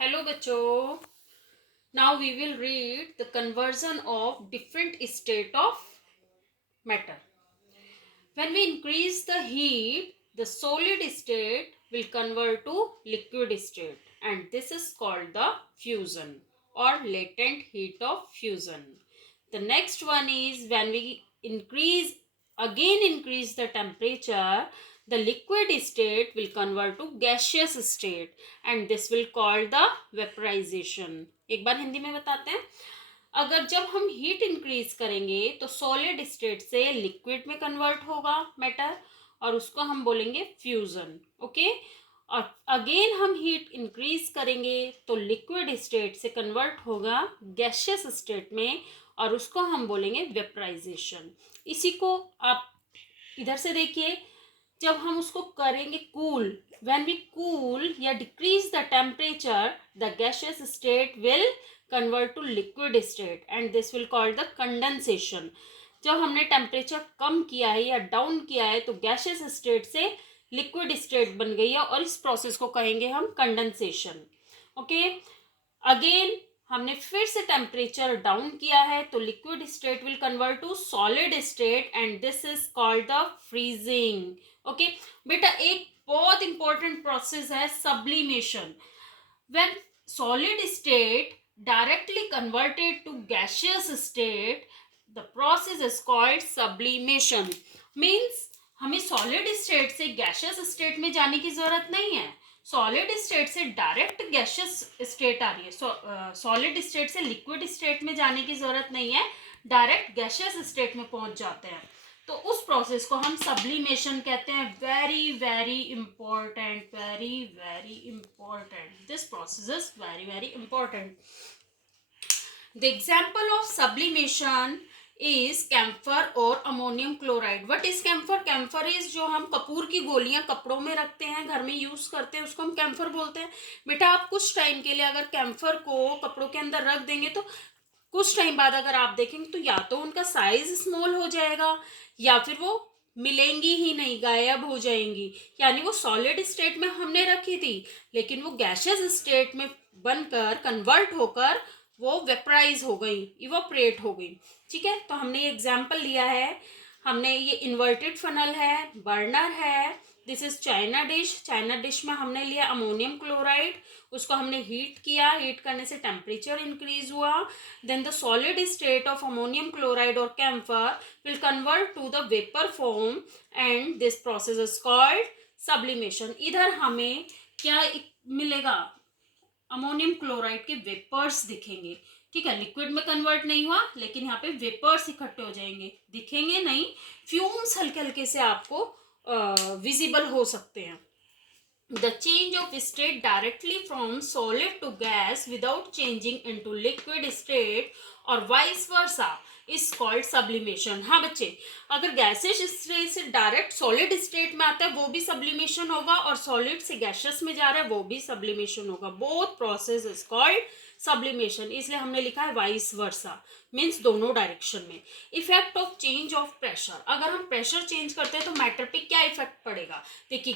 Hello बच्चों. Now we will read the conversion of different state of matter. When we increase the heat, the solid state will convert to liquid state, and this is called the fusion or latent heat of fusion. The next one is when we increase the temperature, the liquid state will convert to gaseous state, and this will called the vaporization. एक बार हिंदी में बताते हैं. अगर जब हम heat increase करेंगे तो solid state से लिक्विड में कन्वर्ट होगा मैटर, और उसको हम बोलेंगे फ्यूजन. ओके. और अगेन हम हीट इंक्रीज करेंगे तो लिक्विड स्टेट से कन्वर्ट होगा गैसियस स्टेट में, और उसको हम बोलेंगे वेपराइजेशन. इसी को आप इधर से देखिए. जब हम उसको करेंगे कूल, व्हेन वी कूल या decrease the temperature, the gaseous state will convert to liquid state, and this will called the condensation. जब हमने टेम्परेचर कम किया है या डाउन किया है तो गैसियस स्टेट से लिक्विड स्टेट बन गई है, और इस प्रोसेस को कहेंगे हम कंडेंसेशन. ओके. अगेन हमने फिर से टेम्परेचर डाउन किया है तो liquid state will convert to solid state, and this is called the freezing. Okay बेटा, एक बहुत इंपॉर्टेंट प्रोसेस है sublimation. When solid state directly converted to gaseous state, the process is called sublimation. Means हमें solid state से gaseous state में जाने की जरूरत नहीं है. सॉलिड स्टेट से डायरेक्ट गैसियस स्टेट आ रही है. सॉलिड स्टेट से लिक्विड स्टेट में जाने की जरूरत नहीं है, डायरेक्ट गैसियस स्टेट में पहुंच जाते हैं. तो उस प्रोसेस को हम सब्लिमेशन कहते हैं. Very very important, very very important. This process is very very important. The example of sublimation is camphor और ammonium chloride. What is camphor? Camphor is जो हम कपूर की गोलियां कपड़ों में रखते हैं, घर में यूज करते हैं, उसको हम कैम्फर बोलते हैं. बेटा, आप कुछ टाइम के लिए अगर कैम्फर को कपड़ों के अंदर रख देंगे तो कुछ टाइम बाद अगर आप देखेंगे तो या तो उनका साइज स्मॉल हो जाएगा, या फिर वो मिलेंगी ही नहीं, गायब हो जाएंगी. यानी वो सॉलिड स्टेट में हमने रखी थी, लेकिन वो गैसियस स्टेट में बनकर कन्वर्ट होकर वो वेपराइज हो गई, इवोपरेट हो गई. ठीक है. तो हमने ये एग्जाम्पल लिया है. हमने ये इन्वर्टेड फनल है, बर्नर है. This is China dish. China dish में हमने लिया अमोनियम क्लोराइड, उसको हमने हीट किया. हीट करने से टेम्परेचर इंक्रीज हुआ. Then the solid state of ammonium chloride और camphor will convert to the vapour form, and this process is called sublimation. इधर हमें क्या मिलेगा? अमोनियम क्लोराइड के वेपर्स दिखेंगे. ठीक है. लिक्विड में कन्वर्ट नहीं हुआ, लेकिन यहाँ पे वेपर्स इकट्ठे हो जाएंगे. दिखेंगे नहीं, फ्यूम्स हल्के हल्के से आपको विजिबल हो सकते हैं. The change of state directly from solid to gas without changing into liquid state or vice versa is called sublimation. हाँ बच्चे, अगर गैसियस स्टेट से डायरेक्ट सॉलिड स्टेट में आता है वो भी सब्लिमेशन होगा, और सॉलिड से गैसियस में जा रहा है वो भी सब्लिमेशन होगा. Both process is called sublimation. इसलिए हमने लिखा है वाइस वर्सा, मीन्स दोनों डायरेक्शन में. Effect of change of pressure. अगर हम प्रेशर चेंज करते हैं तो मैटर पे क्या इफेक्ट पड़ेगा? देखिए,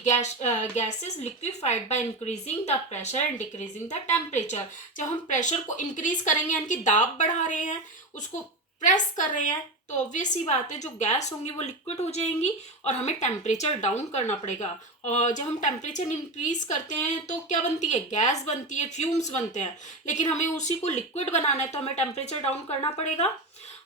gas is liquefied by increasing the pressure and decreasing the temperature. जब हम प्रेशर को इंक्रीज करेंगे, यानी कि दाब बढ़ा रहे हैं, उसको प्रेस कर रहे हैं, तो ऑब्वियस ही बात है जो गैस होंगी वो लिक्विड हो जाएंगी, और हमें टेम्परेचर डाउन करना पड़ेगा. और जब हम टेम्परेचर इंक्रीज करते हैं तो क्या बनती है? गैस बनती है, फ्यूम्स बनते हैं. लेकिन हमें उसी को लिक्विड बनाना है तो हमें टेम्परेचर डाउन करना पड़ेगा.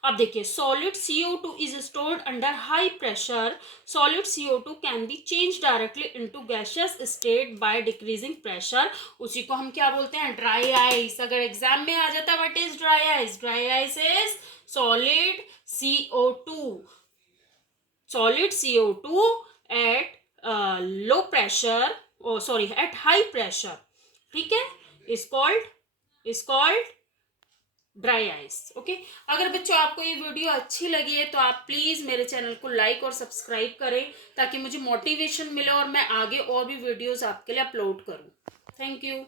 अब देखिए, solid CO2 is stored under high pressure. Solid CO2 can be change directly into gaseous state by decreasing pressure. उसी को हम क्या बोलते हैं? Dry ice. अगर एग्जाम में आ जाता है what is dry ice? Dry ice is solid CO2. Solid CO2 at low pressure, oh sorry, at high pressure. ठीक है. is called dry ice. Okay. अगर बच्चों आपको ये वीडियो अच्छी लगी है तो आप प्लीज मेरे चैनल को लाइक और सब्सक्राइब करें, ताकि मुझे मोटिवेशन मिले और मैं आगे और भी वीडियोस आपके लिए अपलोड करूं. Thank you.